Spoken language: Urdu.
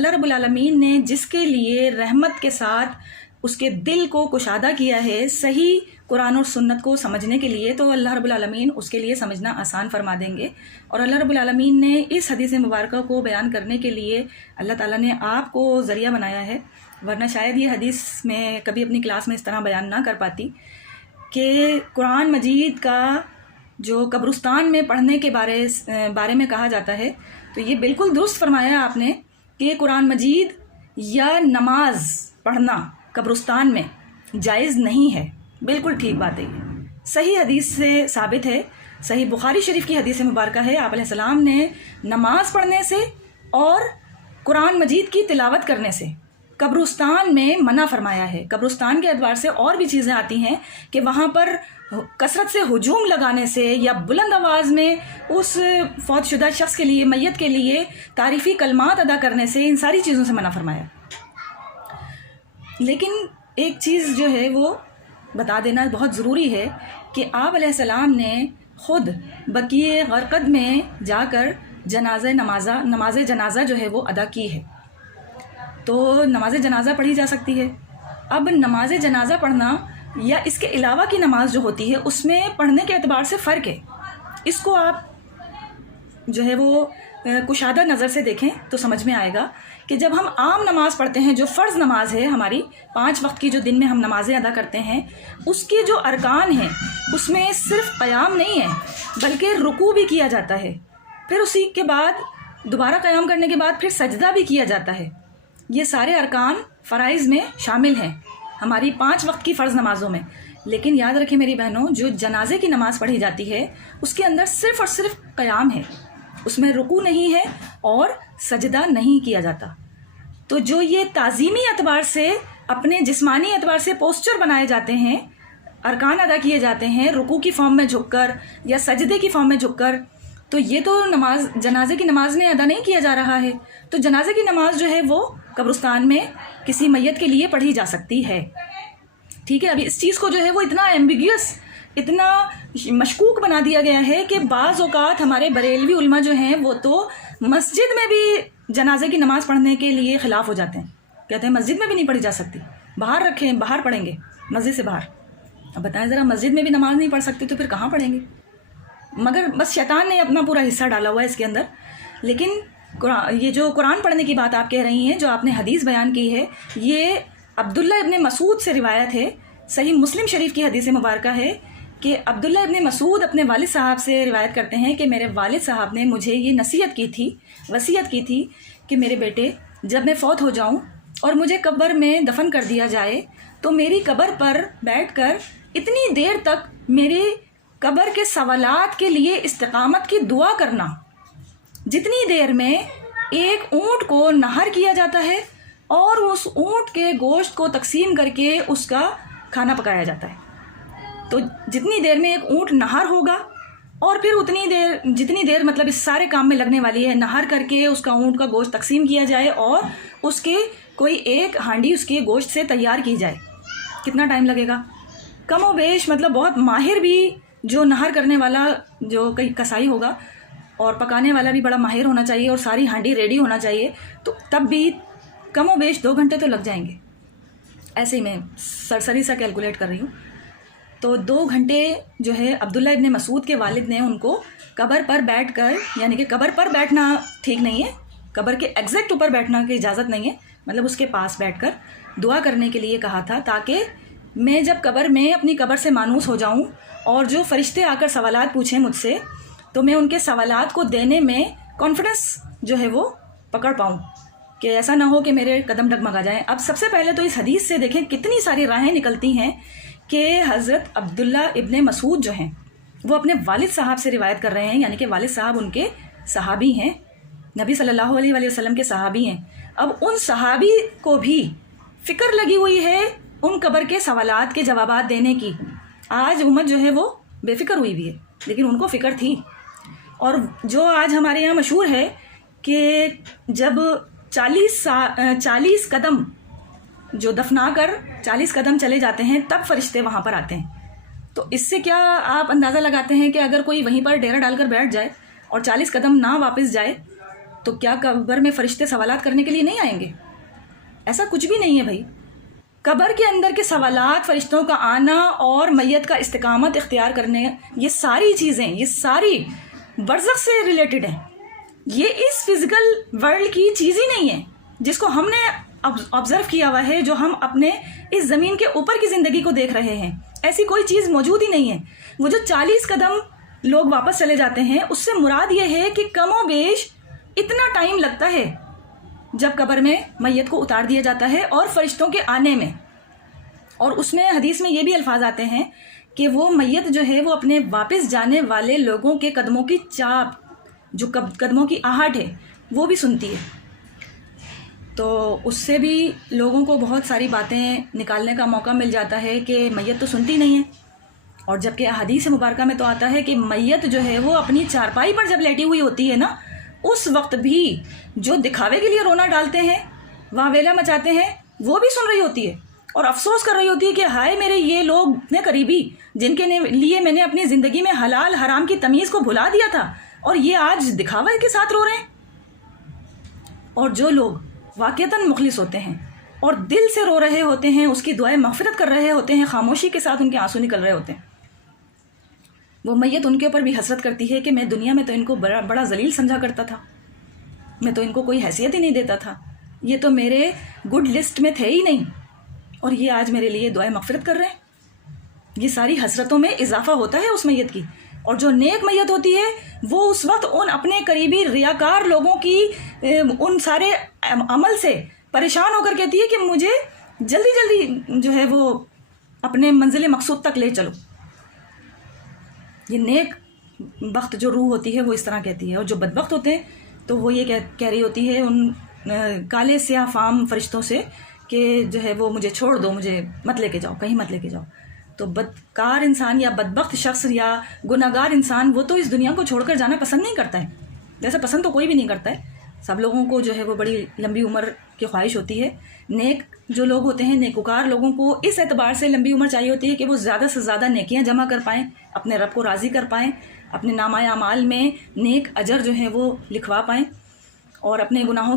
اللہ رب العالمین نے جس کے لیے رحمت کے ساتھ اس کے دل کو کشادہ کیا ہے صحیح قرآن اور سنت کو سمجھنے کے لیے، تو اللہ رب العالمین اس کے لیے سمجھنا آسان فرما دیں گے۔ اور اللہ رب العالمین نے اس حدیث مبارکہ کو بیان کرنے کے لیے اللہ تعالیٰ نے آپ کو ذریعہ بنایا ہے، ورنہ شاید یہ حدیث میں کبھی اپنی کلاس میں اس طرح بیان نہ کر پاتی کہ قرآن مجید کا جو قبرستان میں پڑھنے کے بارے میں کہا جاتا ہے، تو یہ بالکل درست فرمایا آپ نے کہ قرآن مجید یا نماز پڑھنا قبرستان میں جائز نہیں ہے۔ بالکل ٹھیک بات ہے، یہ صحیح حدیث سے ثابت ہے، صحیح بخاری شریف کی حدیث مبارکہ ہے، آپ علیہ السلام نے نماز پڑھنے سے اور قرآن مجید کی تلاوت کرنے سے قبرستان میں منع فرمایا ہے۔ قبرستان کے اعتبار سے اور بھی چیزیں آتی ہیں کہ وہاں پر کثرت سے ہجوم لگانے سے یا بلند آواز میں اس فوت شدہ شخص کے لیے، میت کے لیے تعریفی کلمات ادا کرنے سے، ان ساری چیزوں سے منع فرمایا۔ لیکن ایک چیز جو ہے وہ بتا دینا بہت ضروری ہے کہ آپ علیہ السلام نے خود بقیع غرقد میں جا کر نماز جنازہ جو ہے وہ ادا کی ہے، تو نماز جنازہ پڑھی جا سکتی ہے۔ اب نماز جنازہ پڑھنا یا اس کے علاوہ کی نماز جو ہوتی ہے اس میں پڑھنے کے اعتبار سے فرق ہے۔ اس کو آپ جو ہے وہ کشادہ نظر سے دیکھیں تو سمجھ میں آئے گا کہ جب ہم عام نماز پڑھتے ہیں، جو فرض نماز ہے ہماری 5 وقت کی جو دن میں ہم نمازیں ادا کرتے ہیں، اس کے جو ارکان ہیں اس میں صرف قیام نہیں ہے بلکہ رکوع بھی کیا جاتا ہے، پھر اسی کے بعد دوبارہ قیام کرنے کے بعد پھر سجدہ بھی کیا جاتا ہے۔ یہ سارے ارکان فرائض میں شامل ہیں ہماری 5 وقت کی فرض نمازوں میں۔ لیکن یاد رکھیں میری بہنوں، جو جنازے کی نماز پڑھی جاتی ہے اس کے اندر صرف اور صرف قیام ہے، اس میں رکوع نہیں ہے اور سجدہ نہیں کیا جاتا۔ تو جو یہ تعظیمی اعتبار سے، اپنے جسمانی اعتبار سے پوسچر بنائے جاتے ہیں، ارکان ادا کیے جاتے ہیں رکوع کی فارم میں جھک کر یا سجدے کی فارم میں جھک کر، تو یہ تو نماز جنازے کی نماز میں ادا نہیں کیا جا رہا ہے۔ تو جنازے کی نماز جو ہے وہ قبرستان میں کسی میت کے لیے پڑھی جا سکتی ہے، ٹھیک ہے۔ ابھی اس چیز کو جو ہے وہ اتنا ایمبیگیوس، اتنا مشکوک بنا دیا گیا ہے کہ بعض اوقات ہمارے بریلوی علماء جو ہیں وہ تو مسجد میں بھی جنازے کی نماز پڑھنے کے لیے خلاف ہو جاتے ہیں، کہتے ہیں مسجد میں بھی نہیں پڑھی جا سکتی، باہر رکھیں، باہر پڑھیں گے، مسجد سے باہر۔ اب بتائیں ذرا، مسجد میں بھی نماز نہیں پڑھ سکتی تو پھر کہاں پڑھیں گے؟ مگر بس شیطان نے اپنا پورا حصہ ڈالا ہوا ہے اس کے اندر۔ لیکن یہ جو قرآن پڑھنے کی بات آپ کہہ رہی ہیں، جو آپ نے حدیث بیان کی ہے، یہ عبداللہ ابن مسعود سے روایت ہے، صحیح مسلم شریف کی حدیث مبارکہ ہے کہ عبداللہ ابن مسعود اپنے والد صاحب سے روایت کرتے ہیں کہ میرے والد صاحب نے مجھے یہ نصیحت کی تھی، وصیت کی تھی کہ میرے بیٹے، جب میں فوت ہو جاؤں اور مجھے قبر میں دفن کر دیا جائے تو میری قبر پر بیٹھ کر اتنی دیر تک میری قبر کے سوالات کے لیے استقامت کی دعا کرنا جتنی دیر میں ایک اونٹ کو نہر کیا جاتا ہے اور اس اونٹ کے گوشت کو تقسیم کر کے اس کا کھانا پکایا جاتا ہے۔ تو جتنی دیر میں ایک اونٹ نہر ہوگا اور پھر جتنی دیر مطلب اس سارے کام میں لگنے والی ہے، نہر کر کے اس کا اونٹ کا گوشت تقسیم کیا جائے اور اس کے کوئی ایک ہانڈی اس کے گوشت سے تیار کی جائے، کتنا ٹائم لگے گا؟ کم و بیش مطلب بہت ماہر بھی جو نہر کرنے والا جو کئی کسائی ہوگا اور پکانے والا بھی بڑا ماہر ہونا چاہیے اور ساری ہانڈی ریڈی ہونا چاہیے، تو تب بھی کم و بیش 2 گھنٹے تو لگ جائیں گے۔ ایسے ہی میں سرسری سا کیلکولیٹ کر رہی ہوں، تو 2 گھنٹے جو ہے عبداللہ ابن مسعود کے والد نے ان کو قبر پر بیٹھ کر، یعنی کہ قبر پر بیٹھنا ٹھیک نہیں ہے، قبر کے ایگزیکٹ اوپر بیٹھنا کی اجازت نہیں ہے، مطلب اس کے پاس بیٹھ کر دعا کرنے کے لیے کہا تھا، تاکہ میں جب قبر میں اپنی قبر سے مانوس ہو جاؤں اور جو فرشتے آ کر سوالات پوچھیں مجھ سے تو میں ان کے سوالات کو دینے میں کانفیڈنس جو ہے وہ پکڑ پاؤں، کہ ایسا نہ ہو کہ میرے قدم ڈگمگا جائیں۔ اب سب سے پہلے تو اس حدیث سے دیکھیں کتنی ساری راہیں نکلتی ہیں کہ حضرت عبداللہ ابن مسعود جو ہیں وہ اپنے والد صاحب سے روایت کر رہے ہیں، یعنی کہ والد صاحب ان کے صحابی ہیں، نبی صلی اللہ علیہ وآلہ وسلم کے صحابی ہیں۔ اب ان صحابی کو بھی فکر لگی ہوئی ہے ان قبر کے سوالات کے جوابات دینے کی۔ آج امت جو ہے وہ بے فکر ہوئی بھی ہے، لیکن ان کو فکر تھی۔ اور جو آج ہمارے یہاں مشہور ہے کہ جب 40 قدم جو دفنا کر 40 قدم چلے جاتے ہیں تب فرشتے وہاں پر آتے ہیں، تو اس سے کیا آپ اندازہ لگاتے ہیں کہ اگر کوئی وہیں پر ڈیرا ڈال کر بیٹھ جائے اور 40 قدم نہ واپس جائے تو کیا قبر میں فرشتے سوالات کرنے کے لیے نہیں آئیں گے؟ ایسا کچھ بھی نہیں ہے بھائی. قبر کے اندر کے سوالات، فرشتوں کا آنا اور میت کا استقامت اختیار کرنے، یہ ساری چیزیں، یہ ساری برزخ سے ریلیٹڈ ہیں. یہ اس فزیکل ورلڈ کی چیز ہی نہیں ہے جس کو ہم نے آبزرو کیا ہوا ہے، جو ہم اپنے اس زمین کے اوپر کی زندگی کو دیکھ رہے ہیں. ایسی کوئی چیز موجود ہی نہیں ہے. وہ جو 40 قدم لوگ واپس چلے جاتے ہیں، اس سے مراد یہ ہے کہ کم و بیش اتنا ٹائم لگتا ہے جب قبر میں میت کو اتار دیا جاتا ہے اور فرشتوں کے آنے میں. اور اس میں حدیث میں یہ بھی الفاظ آتے ہیں کہ وہ میت جو ہے وہ اپنے واپس جانے والے لوگوں کے قدموں کی چاپ، جو قدموں کی آہٹ ہے، وہ بھی سنتی ہے. تو اس سے بھی لوگوں کو بہت ساری باتیں نکالنے کا موقع مل جاتا ہے کہ میت تو سنتی نہیں ہے. اور جبکہ احادیث مبارکہ میں تو آتا ہے کہ میت جو ہے وہ اپنی چارپائی پر جب لیٹی ہوئی ہوتی ہے نا، اس وقت بھی جو دکھاوے کے لیے رونا ڈالتے ہیں، واویلا مچاتے ہیں، وہ بھی سن رہی ہوتی ہے اور افسوس کر رہی ہوتی ہے کہ ہائے میرے یہ لوگ اتنے قریبی جن کے لیے میں نے اپنی زندگی میں حلال حرام کی تمیز کو بھلا دیا تھا، اور یہ آج دکھاوے کے ساتھ رو رہے ہیں. اور جو لوگ واقعتاً مخلص ہوتے ہیں اور دل سے رو رہے ہوتے ہیں، اس کی دعائیں مغفرت کر رہے ہوتے ہیں، خاموشی کے ساتھ ان کے آنسو نکل رہے ہوتے ہیں، وہ میت ان کے اوپر بھی حسرت کرتی ہے کہ میں دنیا میں تو ان کو بڑا ذلیل سمجھا کرتا تھا، میں تو ان کو کوئی حیثیت ہی نہیں دیتا تھا، یہ تو میرے گڈ لسٹ میں تھے ہی نہیں، اور یہ آج میرے لیے دعائیں مغفرت کر رہے ہیں. یہ ساری حسرتوں میں اضافہ ہوتا ہے اس میت کی. اور جو نیک میت ہوتی ہے وہ اس وقت ان اپنے قریبی ریاکار لوگوں کی ان سارے عمل سے پریشان ہو کر کہتی ہے کہ مجھے جلدی جلدی جو ہے وہ اپنے منزل مقصود تک لے چلو. یہ نیک بخت جو روح ہوتی ہے وہ اس طرح کہتی ہے. اور جو بدبخت ہوتے ہیں تو وہ یہ کہہ رہی ہوتی ہے ان کالے سیاہ فام فرشتوں سے کہ جو ہے وہ مجھے چھوڑ دو، مجھے مت لے کے جاؤ، کہیں مت لے کے جاؤ. تو بدکار انسان یا بدبخت شخص یا گناہگار انسان وہ تو اس دنیا کو چھوڑ کر جانا پسند نہیں کرتا ہے. جیسے پسند تو کوئی بھی نہیں کرتا ہے، سب لوگوں کو جو ہے وہ بڑی لمبی عمر کی خواہش ہوتی ہے. نیک جو لوگ ہوتے ہیں، نیکوکار لوگوں کو اس اعتبار سے لمبی عمر چاہیے ہوتی ہے کہ وہ زیادہ سے زیادہ نیکیاں جمع کر پائیں، اپنے رب کو راضی کر پائیں، اپنے نامہ اعمال میں نیک اجر جو ہیں وہ لکھوا پائیں، اور اپنے گناہوں